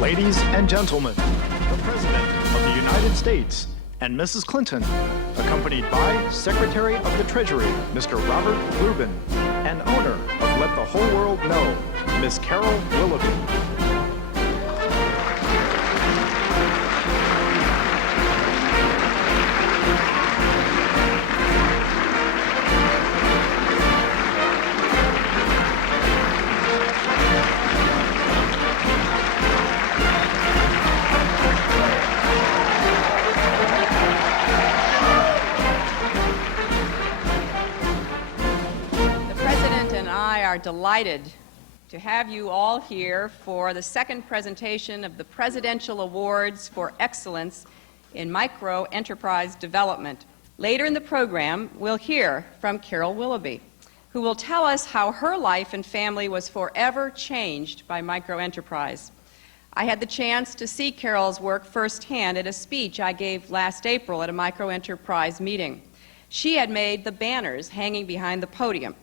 Ladies and gentlemen, the President of the United States and Mrs. Clinton, accompanied by Secretary of the Treasury, Mr. Robert Rubin, and owner of Let the Whole World Know, Miss Carol Willoughby. Are delighted to have you all here for the second presentation of the Presidential Awards for Excellence in Microenterprise Development. Later in the program, we'll hear from Carol Willoughby, who will tell us how her life and family was forever changed by microenterprise. I had the chance to see Carol's work firsthand at a speech I gave last April at a microenterprise meeting. She had made the banners hanging behind the podium.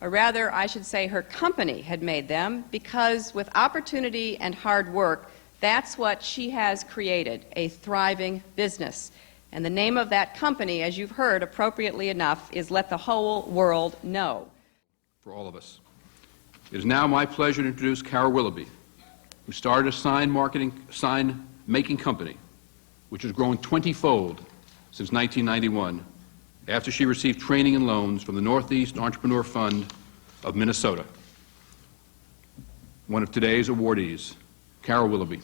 Or rather, I should say her company had made them, because with opportunity and hard work, that's what she has created, a thriving business. And the name of that company, as you've heard appropriately enough, is Let the Whole World Know. For all of us. It is now my pleasure to introduce Carol Willoughby, who started a sign-making company, which has grown 20-fold since 1991, after she received training and loans from the Northeast Entrepreneur Fund of Minnesota. One of today's awardees, Carol Willoughby.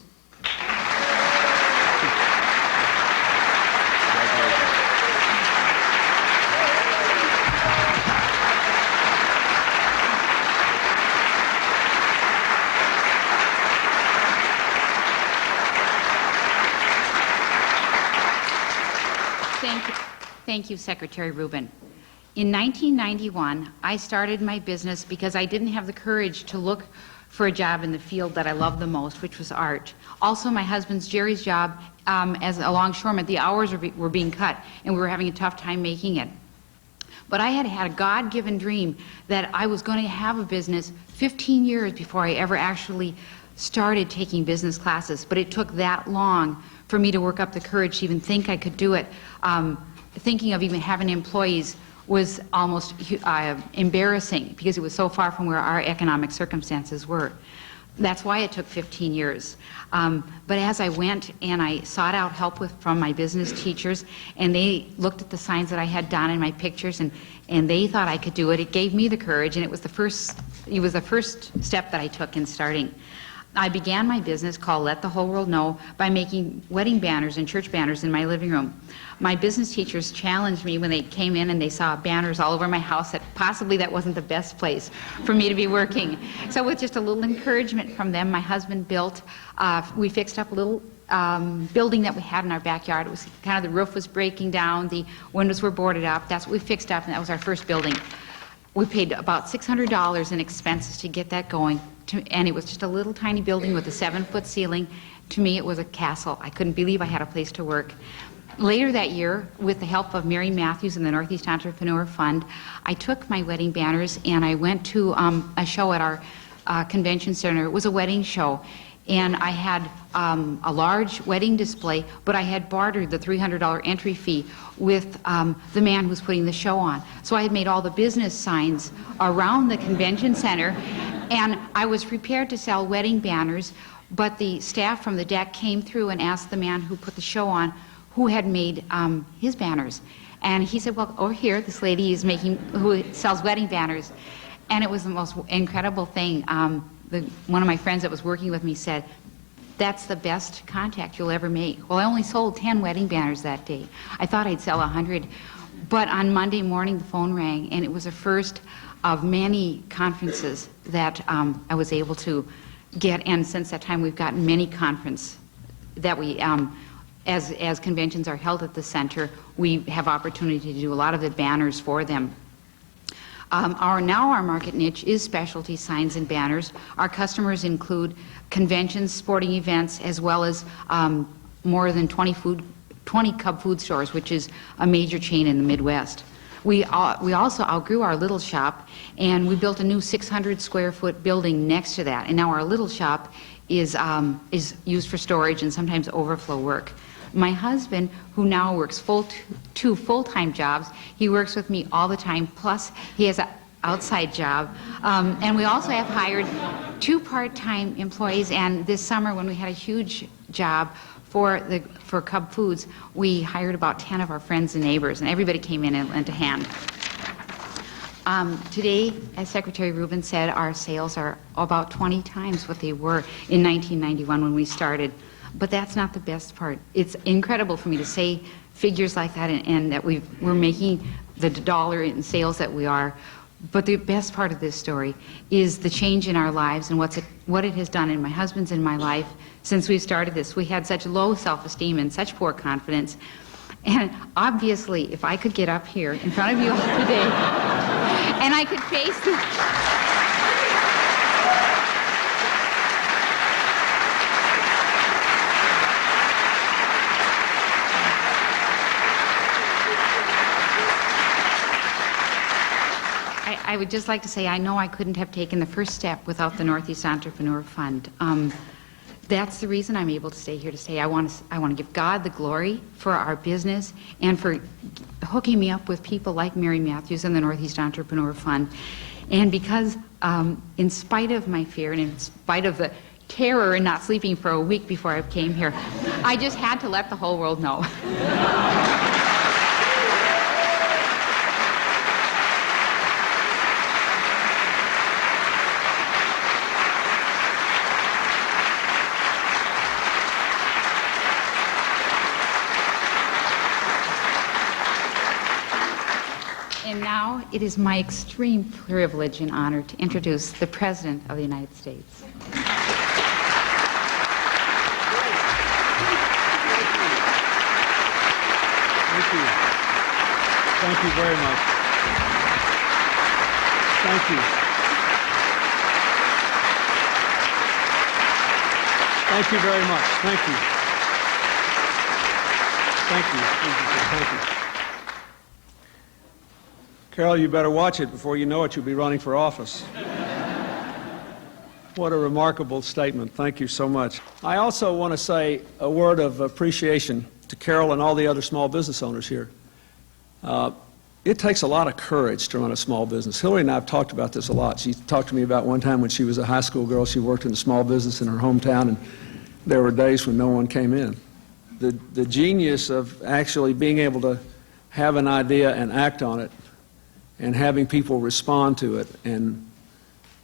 Thank you, Secretary Rubin. In 1991, I started my business because I didn't have the courage to look for a job in the field that I loved the most, which was art. Also, my husband's, Jerry's, job as a longshoreman, the hours were being cut, and we were having a tough time making it. But I had a God-given dream that I was going to have a business 15 years before I ever actually started taking business classes. But it took that long for me to work up the courage to even think I could do it. Thinking of even having employees was almost embarrassing, because it was so far from where our economic circumstances were. That's why it took 15 years. But as I went and I sought out help from my business teachers, and they looked at the signs that I had done and my pictures, and they thought I could do it, it gave me the courage, and it was the first step that I took in starting. I began my business called Let the Whole World Know by making wedding banners and church banners in my living room. My business teachers challenged me when they came in and they saw banners all over my house that possibly that wasn't the best place for me to be working. So with just a little encouragement from them, my husband we fixed up a little building that we had in our backyard. It was kind of, the roof was breaking down, the windows were boarded up. That's what we fixed up, and that was our first building. We paid about $600 in expenses to get that going. And it was just a little tiny building with a 7-foot ceiling. To me, it was a castle. I couldn't believe I had a place to work. Later that year, with the help of Mary Matthews and the Northeast Entrepreneur Fund, I took my wedding banners and I went to a show at our convention center. It was a wedding show. And I had a large wedding display, but I had bartered the $300 entry fee with the man who was putting the show on. So I had made all the business signs around the convention center, and I was prepared to sell wedding banners, but the staff from the deck came through and asked the man who put the show on who had made his banners. And he said, well, over here, this lady is who sells wedding banners. And it was the most incredible thing. One of my friends that was working with me said, that's the best contact you'll ever make. Well, I only sold 10 wedding banners that day. I thought I'd sell 100. But on Monday morning, the phone rang, and it was the first of many conferences that I was able to get. And since that time, we've gotten many conferences that we, as conventions are held at the center, we have opportunity to do a lot of the banners for them. Our market niche is specialty signs and banners. Our customers include conventions, sporting events, as well as more than 20 Cub food stores, which is a major chain in the Midwest. We also outgrew our little shop, and we built a new 600-square-foot building next to that. And now our little shop is used for storage and sometimes overflow work. My husband, who now works two full-time jobs, he works with me all the time, plus he has an outside job. And we also have hired 2 part-time employees, and this summer when we had a huge job for Cub Foods, we hired about 10 of our friends and neighbors, and everybody came in and lent a hand. Today, as Secretary Rubin said, our sales are about 20 times what they were in 1991 when we started. But that's not the best part. It's incredible for me to say figures like that and that we're making the dollar in sales that we are. But the best part of this story is the change in our lives and what it has done in my husband's and my life since we started this. We had such low self-esteem and such poor confidence. And obviously, if I could get up here in front of you all today and I could face the... I would just like to say I know I couldn't have taken the first step without the Northeast Entrepreneur Fund. That's the reason I'm able to stay here to say I want to give God the glory for our business and for hooking me up with people like Mary Matthews and the Northeast Entrepreneur Fund. And because in spite of my fear and in spite of the terror and not sleeping for a week before I came here, I just had to let the whole world know. And now it is my extreme privilege and honor to introduce the President of the United States. Thank you. Thank you very much. Thank you. Thank you very much. Thank you. Thank you. Thank you. Carol, you better watch it. Before you know it, you'll be running for office. What a remarkable statement. Thank you so much. I also want to say a word of appreciation to Carol and all the other small business owners here. It takes a lot of courage to run a small business. Hillary and I have talked about this a lot. She talked to me about one time when she was a high school girl, she worked in a small business in her hometown, and there were days when no one came in. The genius of actually being able to have an idea and act on it and having people respond to it and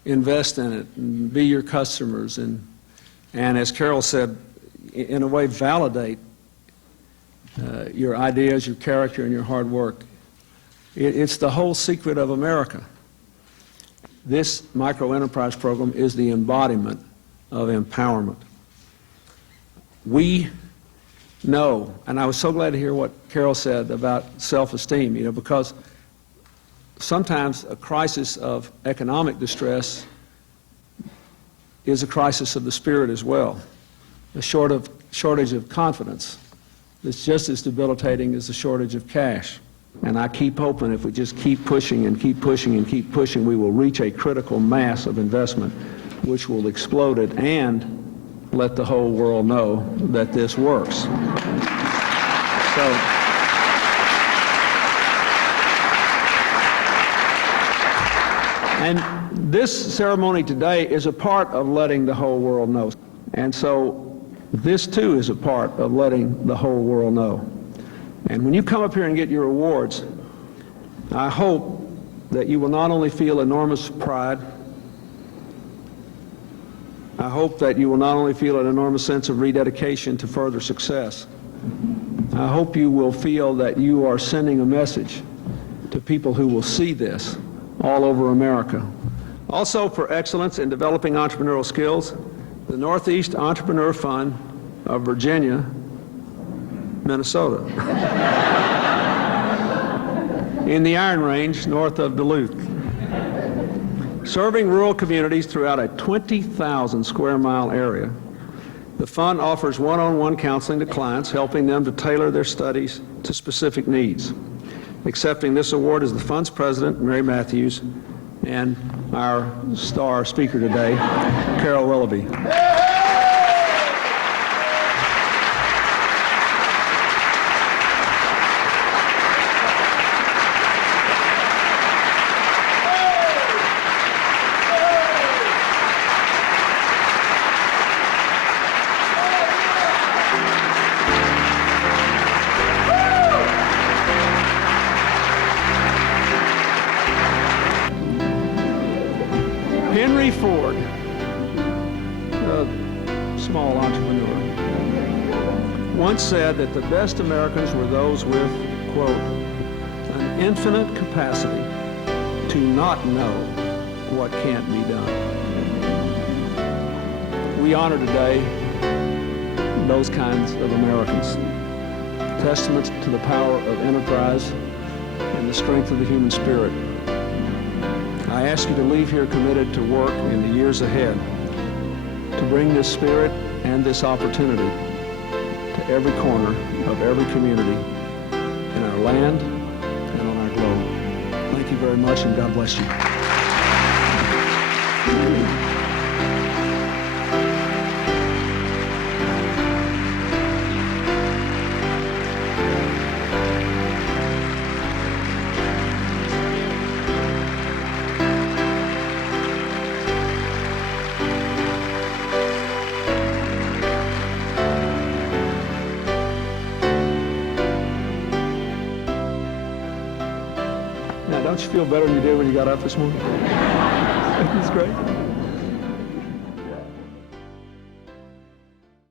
invest in it and be your customers and as Carol said, in a way validate your ideas, your character, and your hard work. It's the whole secret of America. This microenterprise program is the embodiment of empowerment. We know, and I was so glad to hear what Carol said about self-esteem, you know, because sometimes a crisis of economic distress is a crisis of the spirit as well. A shortage of confidence that's just as debilitating as the shortage of cash. And I keep hoping if we just keep pushing and keep pushing and keep pushing, we will reach a critical mass of investment which will explode it and let the whole world know that this works. So, and this ceremony today is a part of letting the whole world know. And so this too is a part of letting the whole world know. And when you come up here and get your awards, I hope that you will not only feel enormous pride, I hope that you will not only feel an enormous sense of rededication to further success, I hope you will feel that you are sending a message to people who will see this all over America. Also, for excellence in developing entrepreneurial skills, the Northeast Entrepreneur Fund of Virginia, Minnesota, in the Iron Range north of Duluth, serving rural communities throughout a 20,000 square mile area. The fund offers one-on-one counseling to clients, helping them to tailor their studies to specific needs. Accepting this award is the fund's president, Mary Matthews, and our star speaker today, Carol Willoughby. Henry Ford, a small entrepreneur, once said that the best Americans were those with, quote, an infinite capacity to not know what can't be done. We honor today those kinds of Americans, testament to the power of enterprise and the strength of the human spirit. I ask you to leave here committed to work in the years ahead to bring this spirit and this opportunity to every corner of every community in our land and on our globe. Thank you very much, and God bless you. Now, don't you feel better than you did when you got up this morning? It's great.